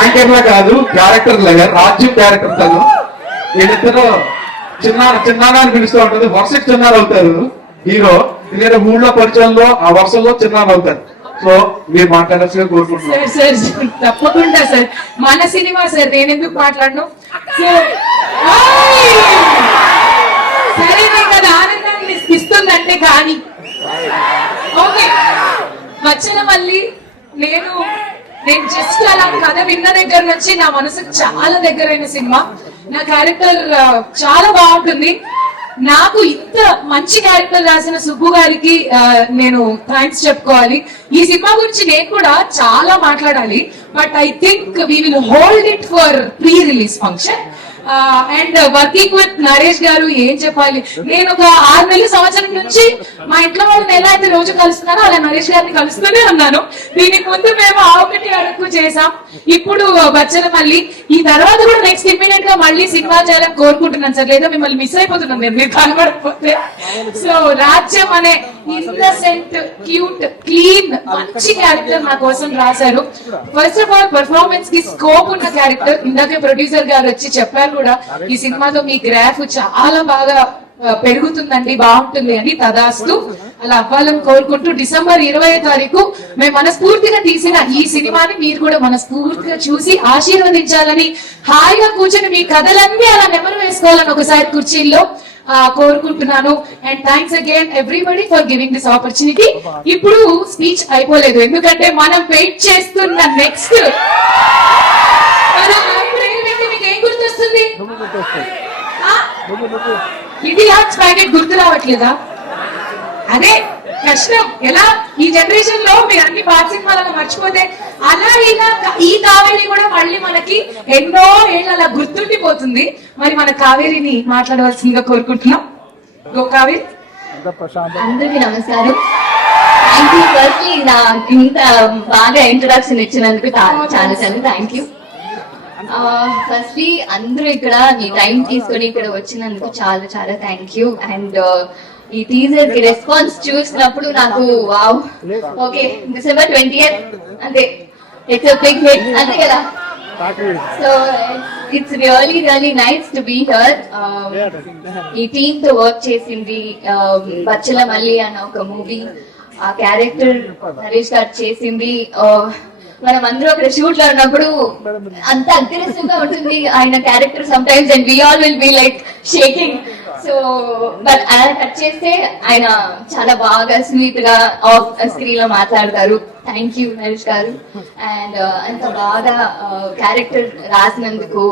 Anchor లా కాదు, character లాగా, రాజ్యం క్యారెక్టర్ తను. వీళ్ళిద్దరు చిన్నారా అని పిలుస్తూ ఉంటుంది, వరుసకి చిన్నారు అవుతారు హీరో. ఎందుకంటే ఊళ్ళో పరిచయంలో ఆ వర్షంలో చిన్నారు అవుతారు. సో మీరు మాట్లాడాల్సిగా కోరుకుంటున్నాను. సార్ తప్పకుండా సార్, మన సినిమా సార్, నేను ఎందుకు మాట్లాడను. సరే కదా, ఆనందాన్ని ఇస్తుందంటే కానీ ఓకే. వచ్చిన మళ్ళీ నేను జస్ట్ అలా కథ విన్న దగ్గర నుంచి నా మనసుకు చాలా దగ్గరైన సినిమా. నా క్యారెక్టర్ చాలా బాగుంటుంది. నాకు ఇంత మంచి క్యారెక్టర్ రాసిన సుబ్బు గారికి నేను థ్యాంక్స్ చెప్పుకోవాలి. ఈ సినిమా గురించి నేను కూడా చాలా మాట్లాడాలి, but I think we will hold it for pre release function. And working with Naresh గారు ఏం చెప్పాలి. నేను ఒక 6 నెలల సంవత్సరం నుంచి మా ఇంట్లో వాళ్ళని ఎలా అయితే రోజు కలుస్తున్నానో అలా నరేష్ గారిని కలుస్తూనే ఉన్నాను. దీనికి ముందు మేము ఒకటి అడుగు చేసాం, ఇప్పుడు వచ్చన మళ్ళీ ఈ తర్వాత కూడా నెక్స్ట్ ఇమ్మీడియట్ గా మళ్ళీ సినిమా చేయాలని కోరుకుంటున్నాను సార్. లేదా మిమ్మల్ని మిస్ అయిపోతున్నాను నేను మీరు కనబడకపోతే. సో రాజ్యం అనే ఇన్నసెంట్, క్యూట్, క్లీన్, మంచి క్యారెక్టర్ నా కోసం రాశారు. ఫస్ట్ ఆఫ్ ఆల్ పర్ఫార్మెన్స్ కి స్కోప్ ఉన్న క్యారెక్టర్. ఇందాకే ప్రొడ్యూసర్ గారు వచ్చి చెప్పారు కూడా, ఈ సినిమాతో మీ గ్రాఫ్ చాలా బాగా పెరుగుతుందండి, బాగుంటుంది అని. తదాస్తు అలా అవ్వాలని కోరుకుంటూ డిసెంబర్ 20వ తారీఖు మేము మనస్ఫూర్తిగా తీసిన ఈ సినిమాని మీరు కూడా మనస్ఫూర్తిగా చూసి ఆశీర్వదించాలని, హాయిగా కూర్చొని మీ కథలన్నీ అలా నెమరు వేసుకోవాలని ఒకసారి కుర్చీల్లో కోరుకుంటున్నాను. And thanks again everybody for giving this opportunity. ఇప్పుడు స్పీచ్ అయిపోలేదు, ఎందుకంటే మనం వెయిట్ చేస్తున్న నెక్స్ట్ ఇది లాక్స్ ప్యాకెట్ గుర్తు రావట్లేదా? అదే కష్టం. ఎలా ఈ జనరేషన్ లో మీరు అన్ని పాత సినిమాలను మర్చిపోతే అలా ఇలా ఈ కావేరి కూడా మళ్ళీ మనకి ఎన్నో ఏళ్ళు అలా గుర్తుండిపోతుంది. మరి మన కావేరిని మాట్లాడవలసిందిగా కోరుకుంటున్నాం. గో కావేరి. అందరికీ నమస్కారం. థ్యాంక్ యూ ఫస్ట్లీ నా ఇంత బాగా ఇంట్రడక్షన్ ఇచ్చినందుకు చాలా చాలా థ్యాంక్ యూ. ఫస్ట్లీ అందరూ ఇక్కడ మీ టైం తీసుకొని ఇక్కడ వచ్చినందుకు చాలా చాలా థ్యాంక్ యూ. అండ్ ఈ టీజర్ కి రెస్పాన్స్ చూసినప్పుడు నాకు వావ్, ఓకే December 20th అంటే ఇట్స్ అ బిగ్ హిట్ అంతే కదా. So it's really nice to be here. ఈ టీమ్ తో వర్క్ చేసింది బచ్చల మల్లి అన్న ఒక మూవీ, ఆ క్యారెక్టర్ నరేష్ గారు చేసింది. మనం అందరూ అక్కడ షూట్ లో ఉన్నప్పుడు అంత అగ్రెసివ్ గా ఉంటుంది ఆయన character some times, and we all will be like shaking. So but అలా కట్ చేస్తే ఆయన చాలా బాగా స్వీట్ గా ఆఫ్ స్క్రీన్ లో మాట్లాడతారు. థ్యాంక్ యూ నరేష్ గారు. అండ్ అంత బాగా క్యారెక్టర్ రాసినందుకు,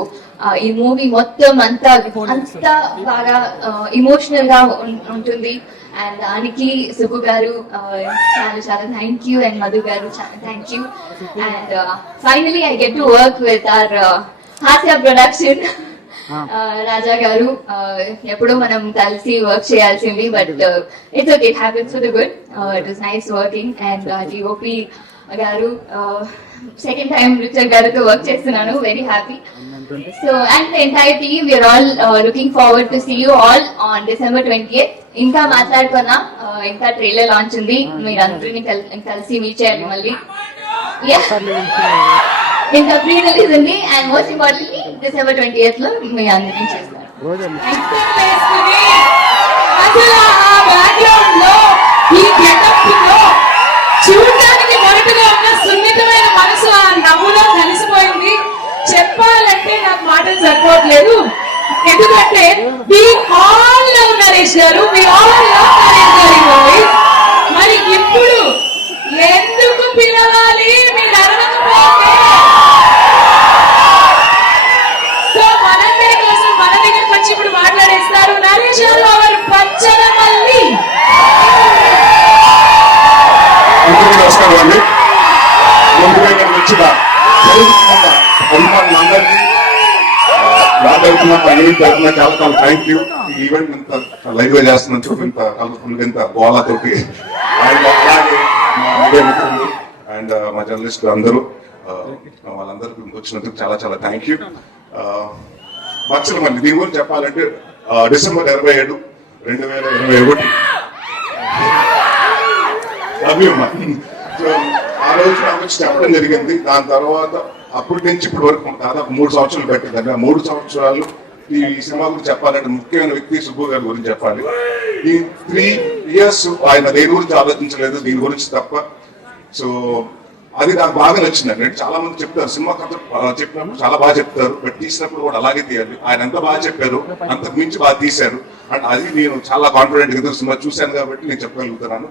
ఈ మూవీ మొత్తం అంతా బాగా ఇమోషనల్ గా ఉంటుంది. అండ్ దానికి సుబ్బు గారు చాలా చాలా థ్యాంక్ యూ. అండ్ మధు గారు thank you. And finally I get to work with our హాస్య ప్రొడక్షన్ రాజా గారు. ఎప్పుడో మనం కలిసి వర్క్ చేయాల్సింది, but it's okay, it happens for the good. It was nice working. And DOP గారు సెకండ్ టైం రిచర్డ్ గారితో work చేస్తున్నాను, very happy. So and the entire team, we are all looking forward to see you all on December 20th. ఇంకా మాట్లాడుకున్నా, ఇంకా trailer launch ఉంది, మీరు అందరినీ కలిసి మీట్ చేయాలి మళ్ళీ. ఇంకా ప్రీ రిలీజ్ ఉంది. And most importantly December 20th లో మీ అందరినీ చేస్తారు. చూడటానికి మొదటిగా ఉన్న సున్నితమైన మనసు ఆ నవ్వులో కలిసిపోయింది. చెప్పాలంటే నాకు మాటలు సరిపోవట్లేదు, ఎందుకంటే we all love నరేష్ గారు, we all love నరేష్ గారి వాయిస్. మరి ఇప్పుడు ఎందుకు పిలవాలి మీరు అడగకపోతే? సో మనందరి కోసం మన దగ్గరకు వచ్చి ఇప్పుడు మాట్లాడేస్తారు నరేష్ గారు, అవర్ బచ్చల మల్లి. అభిమానులందరికీ నా తరఫున పని తరఫున చాలా చాలా థ్యాంక్ యూ. ఈ ఈవెంట్ ఇంత లైవ్ గా చేస్తున్నందుకు, ఇంత కలర్ఫుల్ ఇంత గోళతోటి, అలాగే మా మీడియా మిత్రులు అండ్ మా జర్నలిస్టులు అందరూ వాళ్ళందరికీ వచ్చినందుకు చాలా చాలా థ్యాంక్ యూ. బచ్చల మల్లి దీని గురించి చెప్పాలంటే December 27, 2021 ఆ రోజు నాకు చెప్పడం జరిగింది. దాని తర్వాత అప్పటి నుంచి ఇప్పటి వరకు దాదాపు 3 సంవత్సరాలు పెట్టిందండి. ఆ 3 సంవత్సరాలు ఈ సినిమా గురించి చెప్పాలంటే ముఖ్యమైన వ్యక్తి సుబ్బు గారి గురించి చెప్పాలి. ఈ 3 years ఆయన దేని గురించి ఆలోచించలేదు, దీని గురించి తప్ప. సో అది నాకు బాగా నచ్చిందండి. చాలా మంది చెప్తారు సినిమా కథ చెప్పినప్పుడు చాలా బాగా చెప్తారు, బట్ తీసినప్పుడు కూడా అలాగే తీయాలి. ఆయన ఎంత బాగా చెప్పారు, అంతకు మించి బాగా తీశారు. అండ్ అది నేను చాలా కాన్ఫిడెంట్ గా సినిమా చూశాను కాబట్టి నేను చెప్పగలుగుతున్నాను.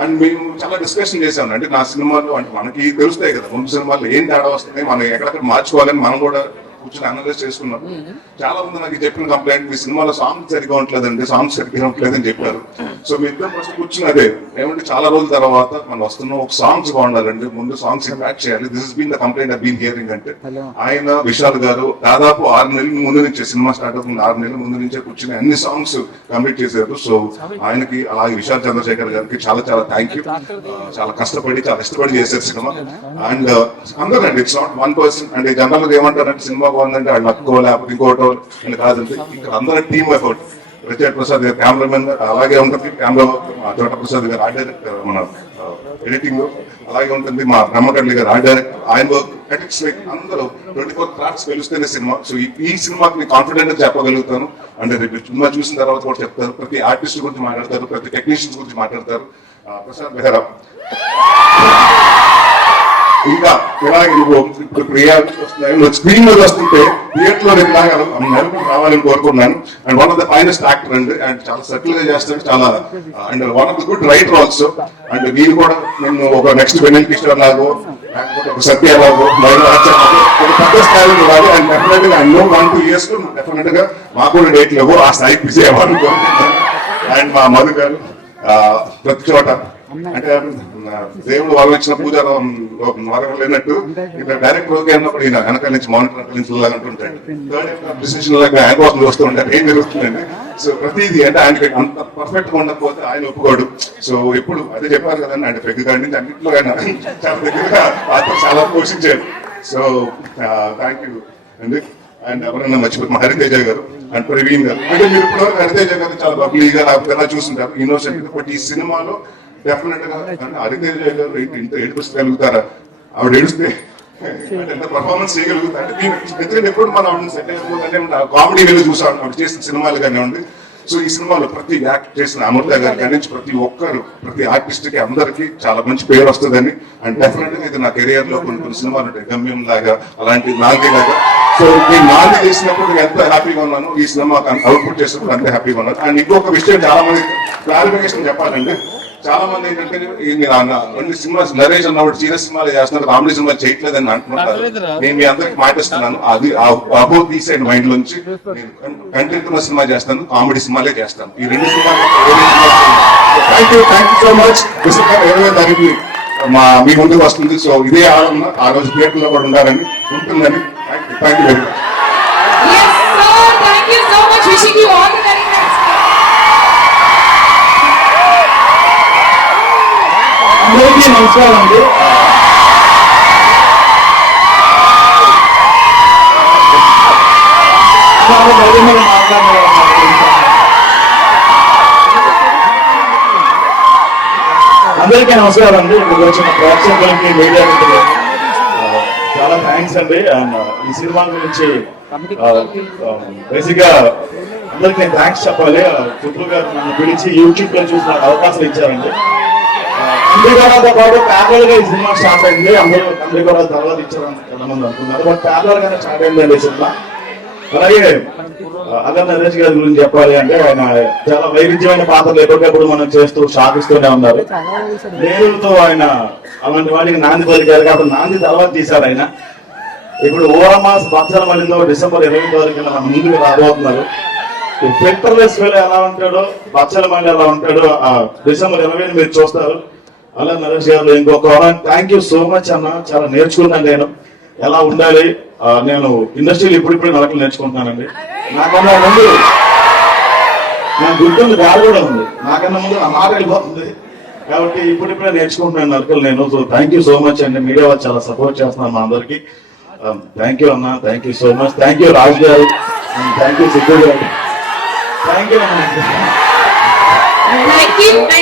అండ్ మేము చాలా డిస్కషన్ చేశాను. అంటే నా సినిమాలు అంటే మనకి తెలుస్తాయి కదా ముందు సినిమాలు ఏం తేడా వస్తుంది, మనం ఎక్కడెక్కడ మార్చుకోవాలని మనం కూడా కూర్చొని అనలైజ్ చేసుకున్నాం. చాలా మంది నాకు చెప్పిన కంప్లైంట్, మీ సినిమాలో సాంగ్స్ సరిగా ఉండలేదండి, సాంగ్స్ సరిగ్గా ఉండలేదని చెప్పారు. సో మీ ఇద్దరు ఫస్ట్ కూర్చుని అదే ఏమంటే చాలా రోజుల తర్వాత మనం వస్తున్నాం, ఒక సాంగ్స్ బాగుండాలండి, ముందు సాంగ్స్ ఇంపాక్ట్ చేయాలి. This is been the complaint I been hearing. అంటే ఆయన విశాల్ గారు దాదాపు 6 నెలల ముందు నుంచే, సినిమా స్టార్ట్ అవుతుంది 6 నెలల ముందు నుంచే కూర్చుని అన్ని సాంగ్స్ కంప్లీట్ చేశారు. సో ఆయనకి అలాగే విశాల్ చంద్రశేఖర్ గారికి చాలా చాలా థ్యాంక్ యూ. చాలా కష్టపడి చాలా ఇష్టపడి చేశారు సినిమా. అండ్ అందరండి, ఇట్స్ నాట్ వన్ పర్సన్. అంటే జనరల్ గా ఏమంటారంటే సినిమా బాగుందంటే వాళ్ళు నక్కో లేకపోతే ఇంకోటో అని కాదండి. ఇక్కడ అందరూ టీమ్ ఎఫర్ట్. ప్రత్యేక ప్రసాద్ గారు కెమెరామెన్ అలాగే ఉంటుంది, కెమెరా చోట ప్రసాద్ గారు ఆర్ట్ డైరెక్టర్, మన ఎడిటింగ్ అలాగే ఉంటుంది, మా బ్రహ్మకర్లి గారు ఆర్ట్ డైరెక్టర్, ఆయన వర్క్ ఎడిట్స్ అందరూ 24 క్రాఫ్ట్స్ తెలుస్తేనే సినిమా. సో ఈ సినిమాకి నేను కాన్ఫిడెంట్ గా చెప్పగలుగుతాను. అంటే రేపు సినిమా చూసిన తర్వాత కూడా చెప్తారు, ప్రతి ఆర్టిస్ట్ గురించి మాట్లాడతారు, ప్రతి టెక్నీషియన్స్ గురించి మాట్లాడతారు. ప్రసాద్ బెహరా ఇంకా ఇలాగే ఇప్పుడు రియాలిటీ వస్తున్నాయి, స్క్రీన్ మీద వస్తుంటే థియేటర్ లో నెలకు రావాలని కోరుకున్నాను. And one of the finest actor అండి, అండ్ చాలా సెటిల్ గా చేస్తాడు, చాలా and one of the good writer also. And నేను కూడా నేను ఒక నెక్స్ట్ వెన్నెల్ కిషోర్ లాగో లేకపోతే ఒక సత్య లాగో ఒక పెద్ద స్థాయిలో రాదు. అండ్ డెఫినెట్ గా అన్నో 1-2 years లో డెఫినెట్ గా మాకు కూడా డేట్ లేవు, ఆ స్థాయికి బిజీ అవ్వాలని కోరుకుంటున్నాను. అండ్ మా మధు గారు ప్రతి చోట అంటే దేవుడు వాళ్ళు ఇచ్చిన పూజ వరం లేనట్టు ఇక్కడ డైరెక్ట్ ఓకే అన్నప్పుడు ఈయన వెనకాల నుంచి మానిటర్ నుంచి అంటుంటాడు, డిసిషన్ ఆయన కోసం చూస్తూ ఉంటాడు ఏం జరుగుతుందండి. సో ప్రతిదీ అంటే ఆయనకి అంత పర్ఫెక్ట్ గా ఉండకపోతే ఆయన ఒప్పుకోడు. సో ఎప్పుడు అదే చెప్పారు కదండి, ఆయన పెద్ద కాడి నుంచి అన్నింటిలో ఆయన చాలా దగ్గరగా పాత్ర చాలా పోషించారు. సో థ్యాంక్ యూ అండి. అండ్ ఎవరైనా మర్చిపోతే మా హరితేజ గారు అండ్ ప్రవీణ్ గారు. అంటే మీరు ఇప్పుడు హరితేజ గారు చాలా బబ్లీగా లేకపోతే చూస్తుంటారు, ఇన్నోసెంట్. బట్ ఈ సినిమాలో డెఫినెట్ గా హరితేజ గారు ఇంత ఏడిపించగలుగుతారా, ఆవిడ ఏడిస్తే ఎంత పర్ఫార్మెన్స్ చేయగలుగుతారు. ఎందుకంటే ఎప్పుడు మనం సెట్ అయిపోతుంటే కామెడీ వెళ్ళి చూసాం ఆవిడ చేసిన సినిమాలు కానివ్వండి. సో ఈ సినిమాలో ప్రతి యాక్ట్ చేసిన అమృత గారి కానీ నుంచి ప్రతి ఒక్కరు, ప్రతి ఆర్టిస్ట్ కి అందరికి చాలా మంచి పేరు వస్తుందని. అండ్ డెఫినెట్ గా ఇది నా కెరియర్ లో కొన్ని సినిమాలు ఉంటాయి, గమ్యం లాగా అలాంటి నాలుగే లాగా. సో నేను నాలుగు చేసినప్పుడు ఎంత హ్యాపీగా ఉన్నాను, ఈ సినిమా అవుట్పుట్ చేసినప్పుడు అంతే హ్యాపీగా ఉన్నాను. అండ్ ఇంకొక విషయం చాలా మంది క్లారిఫికేషన్ చెప్పాలంటే, చాలా మంది ఏంటంటే అన్ని సినిమా నరేష్ అన్నప్పుడు సీరియస్ సినిమాలు చేస్తున్నారు, కామెడీ సినిమా చేయట్లేదని అంటున్నారు. నేను మీ అందరికి మాటిస్తున్నాను, అది అబో తీసేయండి మైండ్ నుంచి. నేను కంటెంట్ ఉన్న సినిమా చేస్తాను, కామెడీ సినిమాలే చేస్తాను. ఈ 2 సినిమాలు thank you so much. December 20వ తారీఖు మీ ముందుకు వస్తుంది. సో ఇదే ఆనందం, ఆ రోజు థియేటర్ లో కూడా ఉండాలని ఉంటుందని. Thank you very much. Yes, sir. Thank you so much. Wishing you all the very best. అందరికీ నమస్కారం అండి. అందరికీ నమస్కారం అండి. ఇప్పుడు వచ్చిన ప్రేక్షకులకి, మీడియా చాలా థ్యాంక్స్ అండి. అండ్ ఈ సినిమా గురించి బేసిక్ గా అందరికి నేను థ్యాంక్స్ చెప్పాలి. సుబ్బు గారు నన్ను పిలిచి యూట్యూబ్ లో చూసి నాకు అవకాశం ఇచ్చారండి. తండ్రిగొడవతో పాటు ప్యారల్ గా ఈ సినిమా స్టార్ట్ అయింది. అందరూ తండ్రిగొడవ తర్వాత ఇచ్చారని చాలా మంది అనుకున్నారు, బట్ ప్యారల్ గానే స్టార్ట్ అయిందండి ఈ సినిమా. అలాగే అగర్ నరేష్ గారి గురించి చెప్పాలి అంటే, ఆయన చాలా వైవిధ్యమైన పాత్రలు ఎప్పటికప్పుడు మనం చేస్తూ సాగిస్తూనే ఉన్నారు. నేరుతో ఆయన అలాంటి వాడికి నాంది పలికారు కాబట్టి నాంది తర్వాత తీశారు ఆయన. ఇప్పుడు ఓరమాస్ బచ్చల మల్లిలో డిసెంబర్ 20వ తారీఖున మన ముందుకు రాబోతున్నారు. ఫిల్టర్లెస్ వేళ ఎలా ఉంటాడో, బచ్చల మల్లి ఎలా ఉంటాడో ఆ డిసెంబర్ 20 మీరు చూస్తారు. అలా నరేష్ గారు ఇంకొక థ్యాంక్ యూ సో మచ్ అన్న. చాలా నేర్చుకున్నాను నేను ఎలా ఉండాలి. నేను ఇండస్ట్రీలో ఇప్పుడిప్పుడు నడకలు నేర్చుకుంటున్నానండి. నాకన్నా ముందు నాకు గుర్తుంది గారు కూడా ఉంది, నాకన్నా ముందు నా మాట వెళ్ళిపోతుంది కాబట్టి ఇప్పుడిప్పుడే నేర్చుకుంటున్నాను నడకలు నేను. So thank you so much అండి. మీడియా వాళ్ళు చాలా సపోర్ట్ చేస్తున్నారు మా అందరికి. థ్యాంక్ యూ అన్న, thank you so much. Thank you Raju garu, thank you Siddhu garu, thank you అన్న. Thank you.